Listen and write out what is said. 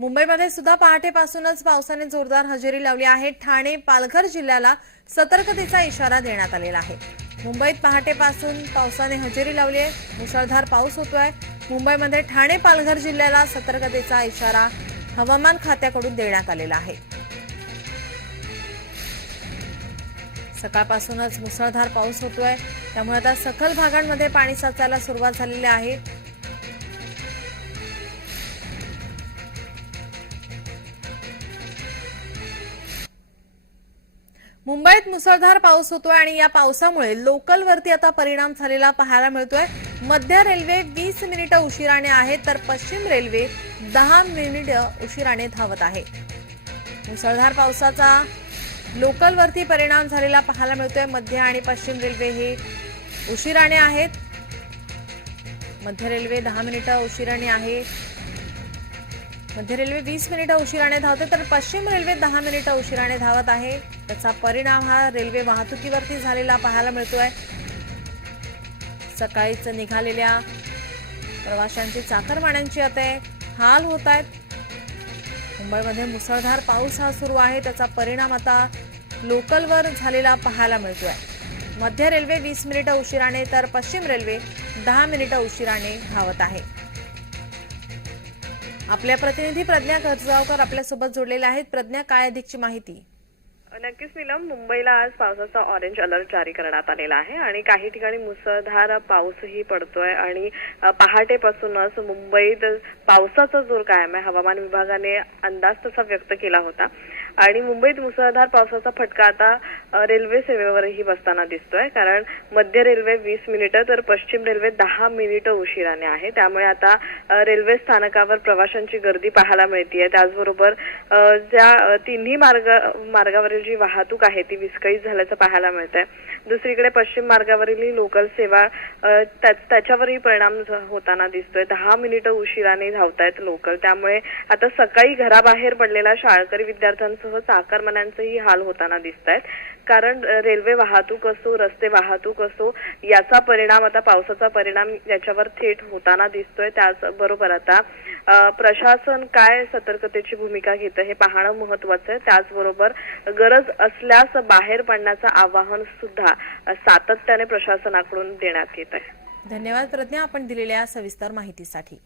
मुंबईमध्ये सुद्धा पहाटेपासूनच पावसाने जोरदार हजेरी लावली आहे. ठाणे पालघर जिल्ह्याला सतर्कतेचा इशारा देण्यात आलेला आहे. मुंबईत पहाटेपासून पावसाने हजेरी लावली आहे. मुसळधार पाऊस होतोय. मुंबईमध्ये ठाणे पालघर जिल्ह्याला सतर्कतेचा इशारा हवामान खात्याकडून देण्यात आलेला आहे. सकाळपासूनच मुसळधार पाऊस होतोय. त्यामुळे आता सखल भागांमध्ये पाणी साचायला सुरुवात झालेली आहे. मुंबईत मुसळधार पाऊस होतोय आणि या पावसामुळे लोकलवरती आता परिणाम झालेला पाहायला मिळतोय. मध्य रेल्वे वीस मिनिटं उशिराने आहे तर पश्चिम रेल्वे दहा मिनिटं उशिराने धावत आहे. मुसळधार पावसाचा लोकलवरती परिणाम झालेला पाहायला मिळतोय. मध्य आणि पश्चिम रेल्वे हे उशिराने आहेत. मध्य रेल्वे दहा मिनिटं उशिराने आहे. मध्य रेल्वे वीस मिनिटं उशिराने धावते तर पश्चिम रेल्वे दहा मिनिटं उशिराने धावत आहे. त्याचा परिणाम हा रेल्वे वाहतुकीवरती झालेला पाहायला मिळतोय. सकाळीच निघालेल्या प्रवाशांची चाकरमान्यांची आता हाल होत आहेत. मुंबईमध्ये मुसळधार पाऊस हा सुरू आहे त्याचा परिणाम आता लोकलवर झालेला पाहायला मिळतोय. मध्य रेल्वे वीस मिनिटं उशिराने तर पश्चिम रेल्वे दहा मिनिटं उशिराने धावत आहे. आपल्या प्रतिनिधी प्रज्ञा कर्जावकर आपल्यासोबत जोडलेल्या आहेत. प्रज्ञा काय अधिकची माहिती? नक्कीच नीलम मुंबईला आज पावसाचा ऑरेंज अलर्ट जारी करण्यात आलेला आहे आणि काही ठिकाणी मुसळधार पाऊसही पडतोय आणि पहाटेपासूनच मुंबईत पावसाचा जोर कायम आहे. हवामान विभागाने अंदाज तसा व्यक्त केला होता. आणि मुंबईत मुसळधार पावसाचा फटका आता रेल्वे सेवेवरही बसताना दिसतोय. कारण मध्य रेल्वे वीस मिनिटं तर पश्चिम रेल्वे दहा मिनिटं उशिराने आहे. त्यामुळे आता रेल्वे स्थानकावर प्रवाशांची गर्दी पाहायला मिळतीये. त्याचबरोबर ज्या तिन्ही मार्ग मार्गावरील जी वाहतूक आहे ती विस्कळीत झाल्याचं पाहायला मिळतंय. दुसरीकडे पश्चिम मार्गावरील लोकल सेवा त्या- त्याच्यावरही परिणाम होताना दिसतोय. दहा मिनिटं उशिराने धावतायत लोकल. त्यामुळे आता सकाळी घराबाहेर पडलेला शाळकरी विद्यार्थ्यांसह चाकरमान्यांचेही हाल होताना दिसत आहेत कारण रेल्वे वाहतूक असो रस्ते वाहतूक असो याचा परिणाम आता पावसाचा परिणाम याच्यावर थेट होताना दिसतोय. त्याचबरोबर आता प्रशासन काय सतर्कतेची भूमिका घेतं हे पाहणं महत्वाचं आहे. त्याचबरोबर गरज असल्यास बाहेर पडण्याचं आवाहन सुद्धा सातत्याने प्रशासनाकडून देण्यात येत आहे. धन्यवाद प्रज्ञा. आपण दिलेल्या सविस्तर माहितीसाठी.